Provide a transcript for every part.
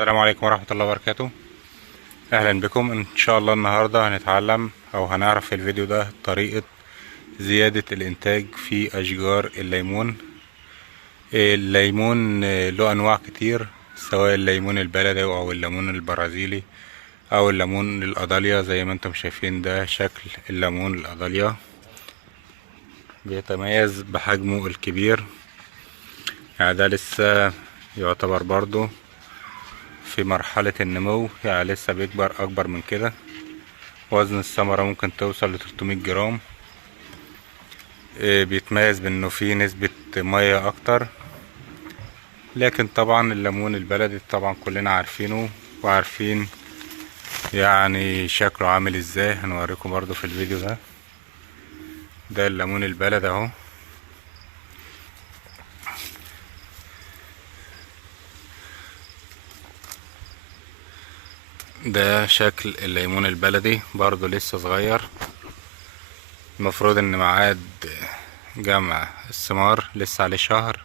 السلام عليكم ورحمة الله وبركاته. أهلا بكم. إن شاء الله النهاردة هنتعلم أو هنعرف في الفيديو ده طريقة زيادة الإنتاج في أشجار الليمون. الليمون له أنواع كتير، سواء الليمون البلدي أو الليمون البرازيلي أو الليمون الأضاليا. زي ما انتم شايفين ده شكل الليمون الأضاليا، بيتميز بحجمه الكبير. يعني ده لسه يعتبر برضو في مرحلة النمو، يعني لسه بيكبر أكبر من كده. وزن الثمرة ممكن توصل ل300 جرام. بيتميز بأنه فيه نسبة مية أكتر، لكن طبعا الليمون البلدي طبعا كلنا عارفينه وعارفين يعني شكله عامل ازاي. هنوريكم برضو في الفيديو ده. ده الليمون البلدي اهو. ده شكل الليمون البلدي، برضو لسه صغير. المفروض ان ميعاد جمع الثمار لسه عليه شهر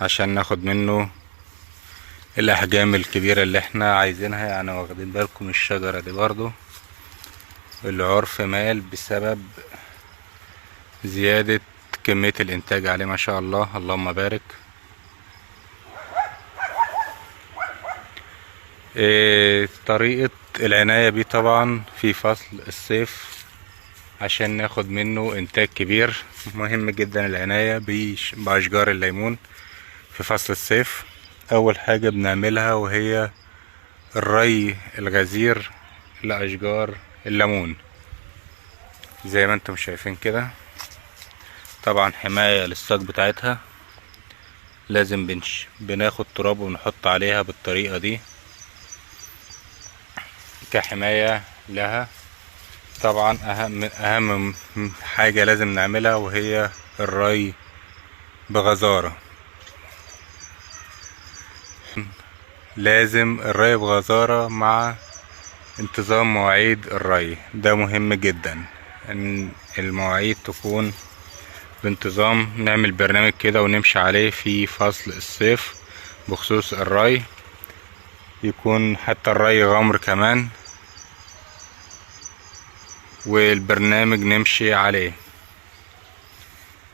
عشان ناخد منه الاحجام الكبيرة اللي احنا عايزينها. يعني واخدين بالكم الشجرة دي برضو العرف مال بسبب زيادة كمية الانتاج عليه، ما شاء الله اللهم بارك. طريقة العناية بيه طبعا في فصل الصيف عشان ناخد منه انتاج كبير. مهم جدا العناية بأشجار الليمون في فصل الصيف. اول حاجة بنعملها وهي الري الغزير لأشجار الليمون زي ما انتم شايفين كده. طبعا حماية للساق بتاعتها، لازم بناخد تراب ونحط عليها بالطريقة دي كحماية لها. طبعا اهم حاجة لازم نعملها وهي الري بغزارة. لازم الري بغزارة مع انتظام مواعيد الري، ده مهم جدا ان المواعيد تكون بانتظام. نعمل برنامج كده ونمشي عليه في فصل الصيف بخصوص الري، يكون حتى الري غمر كمان، والبرنامج نمشي عليه.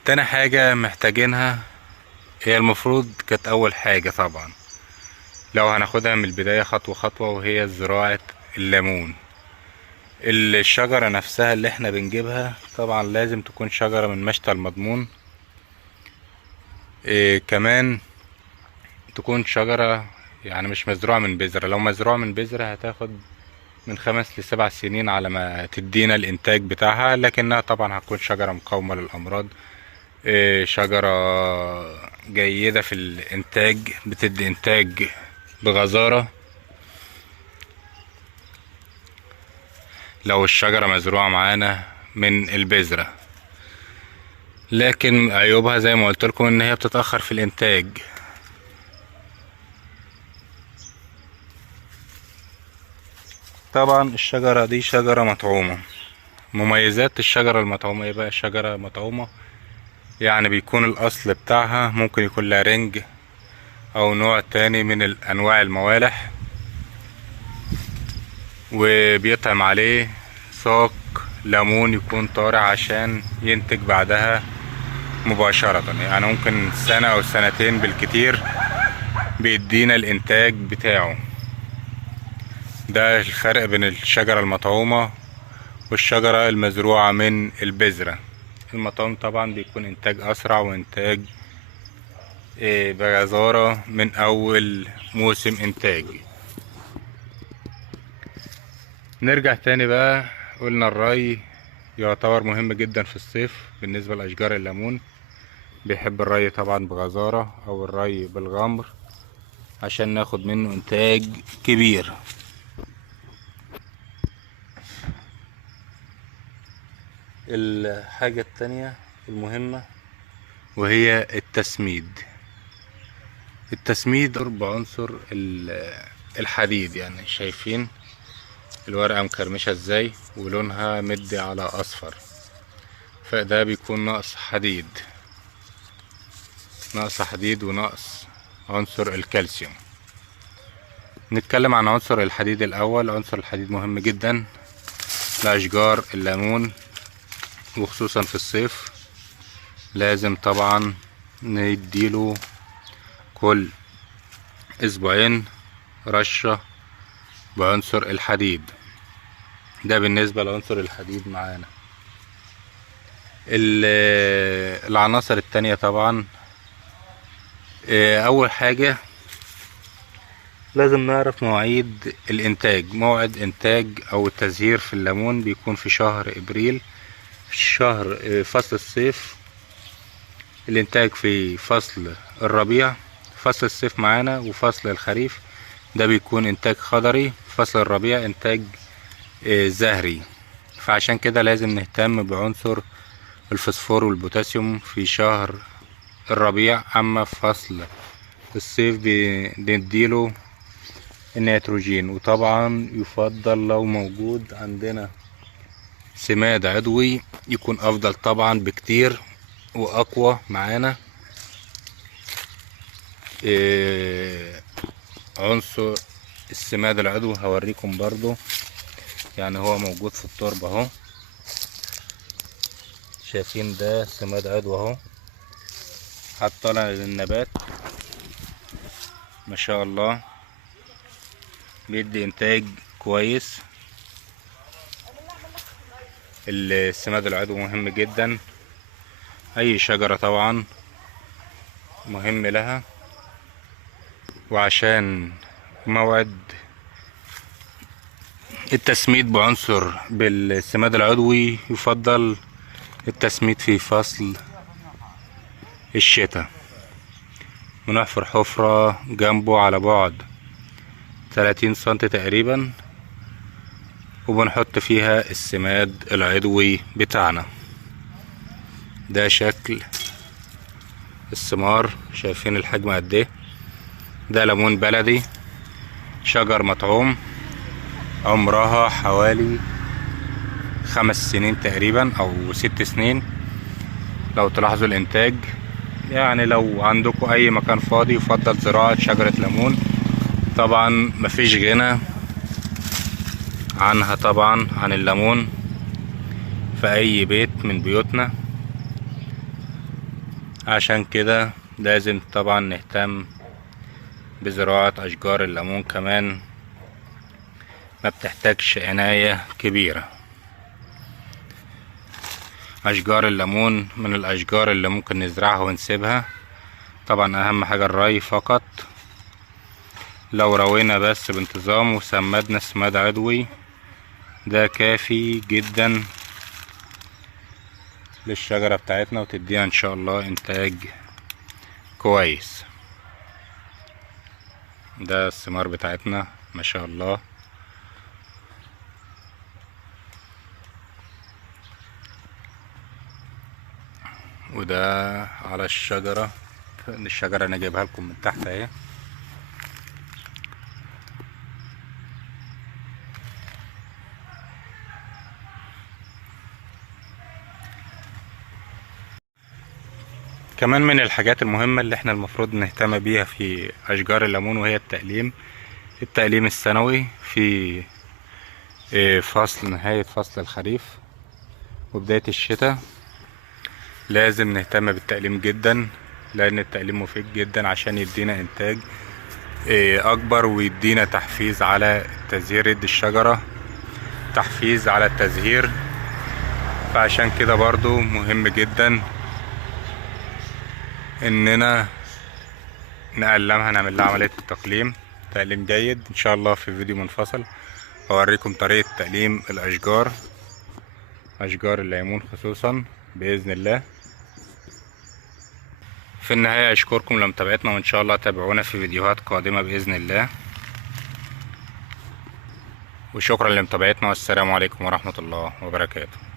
تاني حاجة محتاجينها هي المفروض كانت اول حاجة طبعا لو هناخدها من البداية خطوة خطوة، وهي زراعة الليمون. الشجرة نفسها اللي احنا بنجيبها طبعا لازم تكون شجرة من مشتل مضمون. كمان تكون شجرة يعني مش مزروعة من بذرة. لو مزروعة من بذرة هتاخد من 5 ل7 سنين على ما تدينا الانتاج بتاعها، لكنها طبعا هتكون شجرة مقاومة للأمراض. شجرة جيدة في الانتاج، بتدي انتاج بغزارة لو الشجرة مزروعة معانا من البذرة. لكن عيوبها زي ما قلت لكم ان هي بتتأخر في الانتاج. طبعا الشجرة دي شجرة مطعومة. مميزات الشجرة المطعومة ايه بقى؟ الشجرة مطعومة يعني بيكون الاصل بتاعها ممكن يكون لارنج او نوع تاني من الانواع الموالح، وبيطعم عليه ساق ليمون يكون طارع عشان ينتج بعدها مباشرة. يعني ممكن سنة او سنتين بالكتير بيدينا الانتاج بتاعه. ده الفرق بين الشجرة المطعومة والشجرة المزروعة من البذرة. المطعوم طبعا بيكون انتاج اسرع وانتاج بغزارة من اول موسم انتاج. نرجع تاني بقى، قلنا الري يعتبر مهم جدا في الصيف بالنسبة لأشجار الليمون. بيحب الري طبعا بغزارة او الري بالغمر عشان ناخد منه انتاج كبير. الحاجة التانية المهمة وهي التسميد. التسميد بعنصر الحديد. يعني شايفين الورقة مكرمشة ازاي ولونها مدي على اصفر، فده بيكون نقص حديد، نقص حديد ونقص عنصر الكالسيوم. نتكلم عن عنصر الحديد الاول. عنصر الحديد مهم جدا لاشجار الليمون، وخصوصا في الصيف لازم طبعا نديله كل اسبوعين رشة بعنصر الحديد. ده بالنسبة لعنصر الحديد معانا. العناصر التانية طبعا، اول حاجة لازم نعرف مواعيد الانتاج. موعد انتاج او التزهير في الليمون بيكون في شهر ابريل، في شهر فصل الصيف. الانتاج في فصل الربيع، فصل الصيف معانا، وفصل الخريف ده بيكون انتاج خضري. فصل الربيع انتاج زهري. فعشان كده لازم نهتم بعنصر الفوسفور والبوتاسيوم في شهر الربيع. اما في فصل الصيف بنديله النيتروجين. وطبعا يفضل لو موجود عندنا سماد عضوي يكون افضل طبعا بكتير واقوى معانا. عنصر السماد العضوي هوريكم برضو، يعني هو موجود في التربة اهو. شايفين ده سماد عضوي اهو، هطلع للنبات ما شاء الله، بيدي انتاج كويس. السماد العضوي مهم جدا، اي شجرة طبعا مهم لها. وعشان موعد التسميد بعنصر بالسماد العضوي يفضل التسميد في فصل الشتاء. ونحفر حفرة جنبه على بعد 30 سنتي تقريبا، وبنحط فيها السماد العضوي بتاعنا. ده شكل الثمار، شايفين الحجم قد ايه. ده ليمون بلدي، شجر مطعوم، عمرها حوالي 5 سنين تقريبا او 6 سنين. لو تلاحظوا الانتاج، يعني لو عندكم اي مكان فاضي يفضل زراعة شجرة ليمون. طبعا مفيش غنى عنها طبعا عن الليمون في اي بيت من بيوتنا. عشان كده لازم طبعا نهتم بزراعة اشجار الليمون كمان، ما بتحتاجش عناية كبيرة. اشجار الليمون من الاشجار اللي ممكن نزرعها ونسيبها. طبعا اهم حاجة الري فقط. لو روينا بس بانتظام وسمدنا سماد عضوي ده كافي جدا للشجرة بتاعتنا، وتديها ان شاء الله انتاج كويس. ده الثمار بتاعتنا ما شاء الله. وده على الشجرة انا جايبها لكم من تحت اهي. كمان من الحاجات المهمة اللي احنا المفروض نهتم بيها في اشجار الليمون وهي التقليم السنوي في نهاية فصل الخريف وبداية الشتاء. لازم نهتم بالتقليم جدا، لان التقليم مفيد جدا عشان يدينا انتاج اكبر، ويدينا تحفيز على التزهير، يدي الشجرة تحفيز على التزهير. فعشان كده برضو مهم جدا اننا نقلمها، نعمل لها عملية التقليم، تقليم جيد. ان شاء الله في فيديو منفصل اوريكم طريقة تقليم الاشجار، اشجار الليمون خصوصا باذن الله. في النهاية اشكركم لمتابعتنا، وان شاء الله تابعونا في فيديوهات قادمة باذن الله. وشكرا لمتابعتنا، والسلام عليكم ورحمة الله وبركاته.